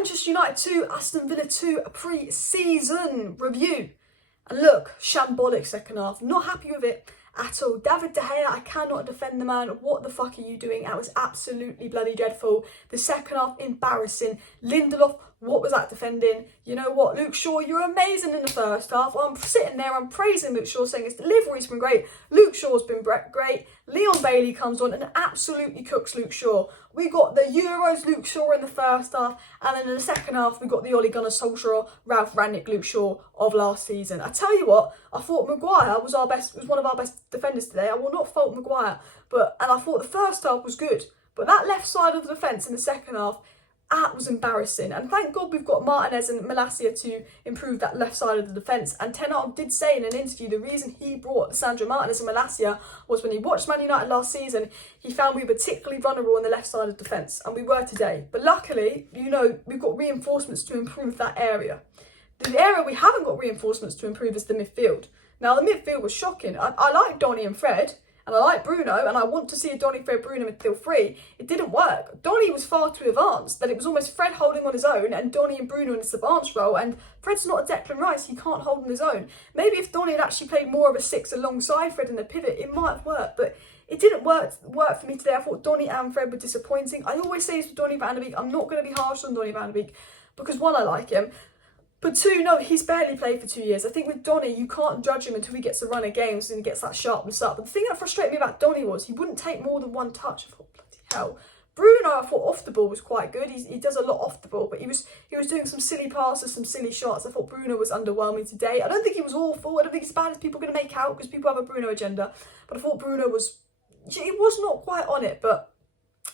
Manchester United 2, Aston Villa 2, a pre-season review. And look, shambolic second half. Not happy with it at all. David De Gea, I cannot defend the man. What the fuck are you doing? That was absolutely bloody dreadful. The second half, embarrassing. Lindelof, what was that defending? You know what, Luke Shaw, you're amazing in the first half. I'm sitting there, I'm praising Luke Shaw, saying his delivery's been great. Luke Shaw's been great. Leon Bailey comes on and absolutely cooks Luke Shaw. We got the Euros Luke Shaw in the first half, and then in the second half, we got the Ole Gunnar Solskjaer, Ralph Rangnick, Luke Shaw of last season. I tell you what, I thought Maguire was one of our best defenders today. I will not fault Maguire, and I thought the first half was good. But that left side of the defence in the second half, that was embarrassing. And thank God we've got Martinez and Malacia to improve that left side of the defence. And Ten Hag did say in an interview the reason he brought Sandro Martinez and Malacia was when he watched Man United last season, he found we were particularly vulnerable on the left side of the defence. And we were today. But luckily, you know, we've got reinforcements to improve that area. The area we haven't got reinforcements to improve is the midfield. Now, the midfield was shocking. I like Donny and Fred. And I like Bruno, and I want to see a Donny, Fred, Bruno midfield three. It didn't work. Donny was far too advanced, that it was almost Fred holding on his own and Donny and Bruno in this advanced role, and Fred's not a Declan Rice, he can't hold on his own. Maybe if Donny had actually played more of a 6 alongside Fred in the pivot, it might have worked, but it didn't work for me today. I thought Donny and Fred were disappointing. I always say this with Donny van de Beek, I'm not going to be harsh on Donny van de Beek, because one, I like him, but two, no, he's barely played for 2 years. I think with Donny, you can't judge him until he gets a run of games and he gets that sharpness up. But the thing that frustrated me about Donny was he wouldn't take more than one touch. I thought, bloody hell. Bruno, I thought off the ball was quite good. He does a lot off the ball, but he was doing some silly passes, some silly shots. I thought Bruno was underwhelming today. I don't think he was awful. I don't think he's as bad as people are going to make out because people have a Bruno agenda. But I thought Bruno was not quite on it, but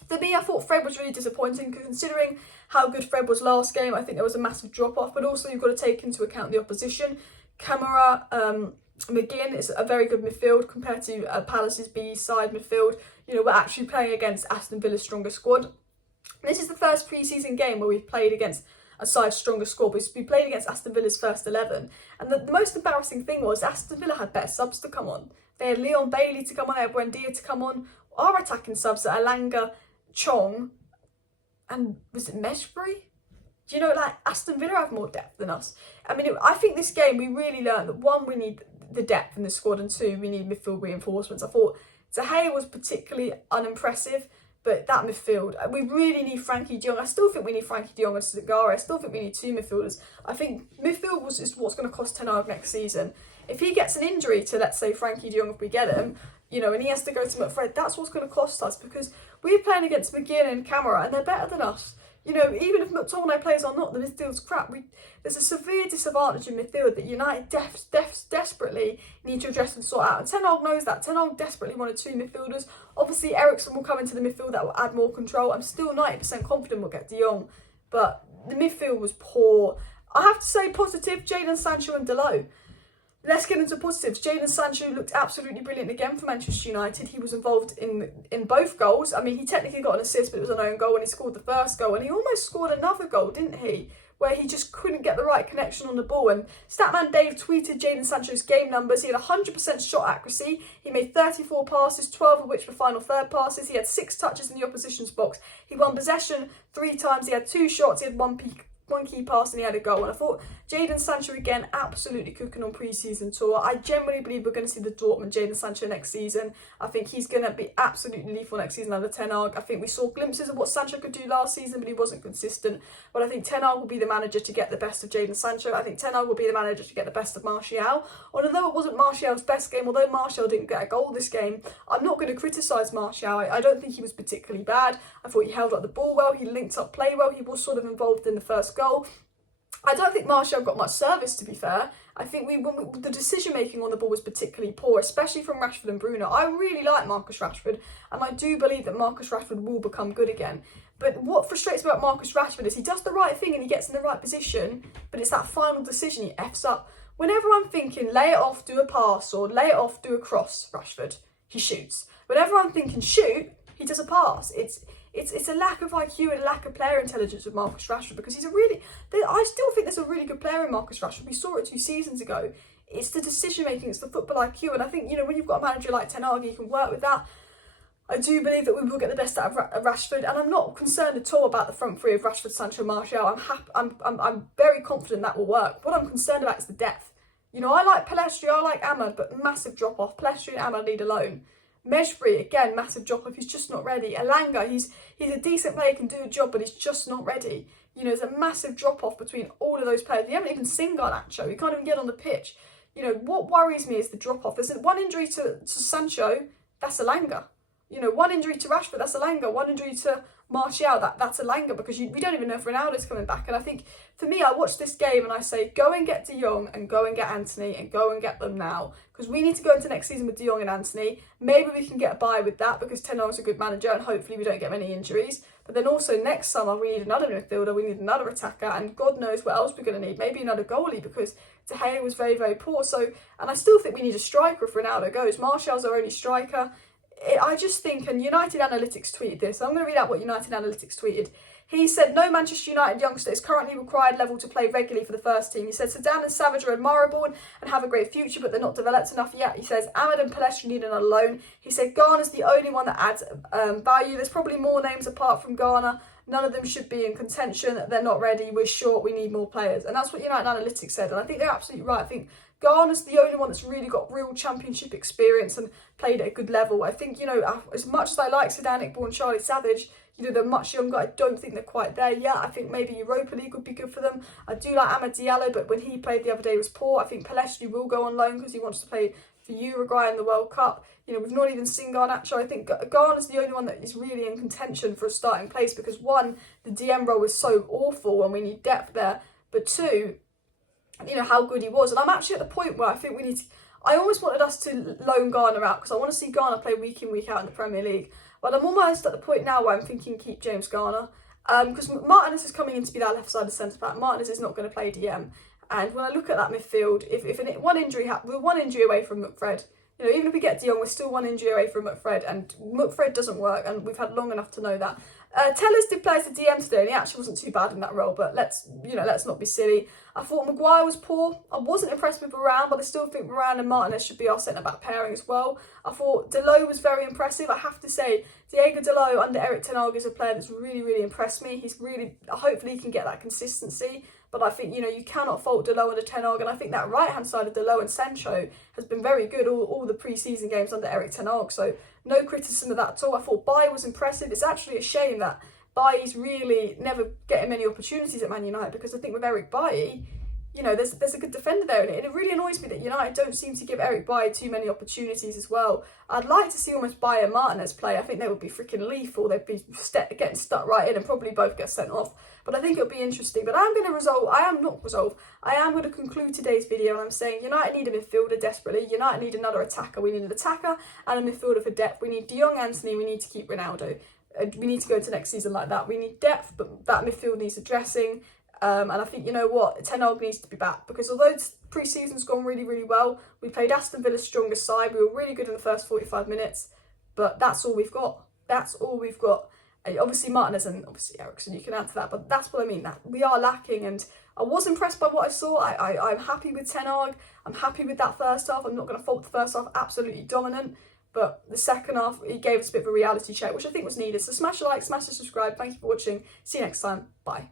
for me, I thought Fred was really disappointing considering how good Fred was last game. I think there was a massive drop-off, but also you've got to take into account the opposition. Camara, McGinn is a very good midfield compared to Palace's B-side midfield. You know, we're actually playing against Aston Villa's stronger squad. This is the first pre-season game where we've played against a side's stronger squad. We played against Aston Villa's first 11. And the most embarrassing thing was Aston Villa had better subs to come on. They had Leon Bailey to come on, they had Buendia to come on. Our attacking subs are Alanga, Chong, and was it Meshbury? Do you know, like, Aston Villa have more depth than us. I mean, I think this game we really learned that one, we need the depth in the squad, and two, we need midfield reinforcements. I thought De Gea was particularly unimpressive, but that midfield, we really need Frankie de Jong. I still think we need Frankie de Jong and Zagara. I still think we need two midfielders. I think midfield is what's going to cost Ten Hag next season. If he gets an injury to, let's say, Frankie de Jong, if we get him, you know, and he has to go to McFred, that's what's going to cost us, because we're playing against McGinn and Camara and they're better than us. You know, even if McTominay plays or not, the midfield's crap. There's a severe disadvantage in midfield that United desperately need to address and sort out. And Ten Hag knows that. Ten Hag desperately wanted two midfielders. Obviously, Eriksen will come into the midfield that will add more control. I'm still 90% confident we'll get De Jong, but the midfield was poor. I have to say positive, Jadon, Sancho and Dalot. Let's get into positives. Jadon Sancho looked absolutely brilliant again for Manchester United. He was involved in both goals. I mean, he technically got an assist, but it was an own goal when he scored the first goal. And he almost scored another goal, didn't he? Where he just couldn't get the right connection on the ball. And Statman Dave tweeted Jadon Sancho's game numbers. He had 100% shot accuracy. He made 34 passes, 12 of which were final third passes. He had 6 touches in the opposition's box. He won possession 3 times. He had 2 shots. He had one key pass and he had a goal. And I thought Jadon Sancho again absolutely cooking on pre-season tour. I genuinely believe we're going to see the Dortmund Jadon Sancho next season. I think he's going to be absolutely lethal next season under Ten Hag. I think we saw glimpses of what Sancho could do last season, but he wasn't consistent. But I think Ten Hag will be the manager to get the best of Jadon Sancho. I think Ten Hag will be the manager to get the best of Martial. Although it wasn't Martial's best game, although Martial didn't get a goal this game, I'm not going to criticise Martial. I don't think he was particularly bad. I thought he held up the ball well, he linked up play well, he was sort of involved in the first goal. I don't think Martial got much service, to be fair. I think the decision-making on the ball was particularly poor, especially from Rashford and Bruno. I really like Marcus Rashford, and I do believe that Marcus Rashford will become good again. But what frustrates me about Marcus Rashford is he does the right thing and he gets in the right position, but it's that final decision he F's up. Whenever I'm thinking, lay it off, do a pass, or lay it off, do a cross, Rashford, he shoots. Whenever I'm thinking shoot, he does a pass. It's a lack of IQ and a lack of player intelligence with Marcus Rashford, because I still think there's a really good player in Marcus Rashford. We saw it 2 seasons ago. It's the decision making, it's the football IQ, and I think, you know, when you've got a manager like Ten Hag, you can work with that. I do believe that we will get the best out of Rashford, and I'm not concerned at all about the front three of Rashford, Sancho, Martial. I'm very confident that will work. What I'm concerned about is the depth. You know, I like Pelestri, I like Ahmad, but massive drop off. Pelestri and Ahmad need alone. Mejbri, again, massive drop off. He's just not ready. Elanga, he's a decent player, can do a job, but he's just not ready. You know, there's a massive drop off between all of those players. You haven't even seen Garnacho. He can't even get on the pitch. You know, what worries me is the drop off. There's one injury to Sancho, that's Elanga. You know, one injury to Rashford, that's Elanga. One injury to Martial, that's Elanga, because we don't even know if Ronaldo's coming back. And I think, for me, I watch this game and I say, go and get De Jong and go and get Anthony and go and get them now. Because we need to go into next season with De Jong and Anthony. Maybe we can get a bye with that because Ten Hag's a good manager and hopefully we don't get many injuries. But then also next summer, we need another midfielder, we need another attacker, and God knows what else we're going to need. Maybe another goalie, because De Gea was very, very poor. So, and I still think we need a striker if Ronaldo goes. Martial's our only striker. I just think, and United Analytics tweeted this, I'm going to read out what United Analytics tweeted. He said, no Manchester United youngster is currently required level to play regularly for the first team. He said, Zidane and Savage are admirable and have a great future, but they're not developed enough yet. He says, Ahmad and Pelestri need another loan. He said, Garner's the only one that adds value. There's probably more names apart from Garner. None of them should be in contention. They're not ready. We're short. We need more players. And that's what United Analytics said. And I think they're absolutely right. I think Garner's the only one that's really got real championship experience and played at a good level. I think, you know, as much as I like Zidane, Iqbal and Charlie Savage, you know, they're much younger. I don't think they're quite there yet. I think maybe Europa League would be good for them. I do like Amad Diallo, but when he played the other day, he was poor. I think Pelestri will go on loan because he wants to play for Uruguay in the World Cup. You know, we've not even seen Garnacho. I think Garner's the only one that is really in contention for a starting place because, one, the DM role is so awful and we need depth there. But two, you know, how good he was. And I'm actually at the point where I think we need to... I always wanted us to loan Garner out because I want to see Garner play week in, week out in the Premier League. But I'm almost at the point now where I'm thinking keep James Garner. Because Martinez is coming in to be that left-sided centre-back. Martinez is not going to play DM. And when I look at that midfield, if one injury we're one injury away from McFred. You know, even if we get De Jong, we're still one injury away from McFred, and McFred doesn't work, and we've had long enough to know that. Tellers did play as a DM today, and he actually wasn't too bad in that role, but let's not be silly. I thought Maguire was poor. I wasn't impressed with Varane, but I still think Varane and Martinez should be our centre-back pairing as well. I thought Dalot was very impressive. I have to say, Diego Dalot under Eric Ten Hag is a player that's really, really impressed me. He's really, hopefully he can get that consistency. But I think, you know, you cannot fault Dalot under Ten Hag. And I think that right-hand side of Dalot and Sancho has been very good all the pre-season games under Eric Ten Hag. So no criticism of that at all. I thought Bailly was impressive. It's actually a shame that Bailly's really never getting many opportunities at Man United, because I think with Eric Bailly, you know, there's a good defender there in it. And it really annoys me that United don't seem to give Eric Bailly too many opportunities as well. I'd like to see almost Bailly and Martinez play. I think they would be freaking lethal. They'd be getting stuck right in and probably both get sent off. But I think it'll be interesting. But I am going to conclude today's video, and I'm saying United need a midfielder desperately. United need another attacker. We need an attacker and a midfielder for depth. We need De Jong, Anthony. We need to keep Ronaldo. We need to go into next season like that. We need depth, but that midfield needs addressing. And I think, you know what, Ten Hag needs to be back, because although pre-season's gone really, really well, we played Aston Villa's strongest side. We were really good in the first 45 minutes, but that's all we've got. That's all we've got. And obviously Martinez and obviously Eriksen, you can add to that, but that's what I mean, that we are lacking. And I was impressed by what I saw. I'm happy with Ten Hag. I'm happy with that first half. I'm not going to fault the first half, absolutely dominant. But the second half, he gave us a bit of a reality check, which I think was needed. So smash a like, smash the subscribe. Thank you for watching. See you next time. Bye.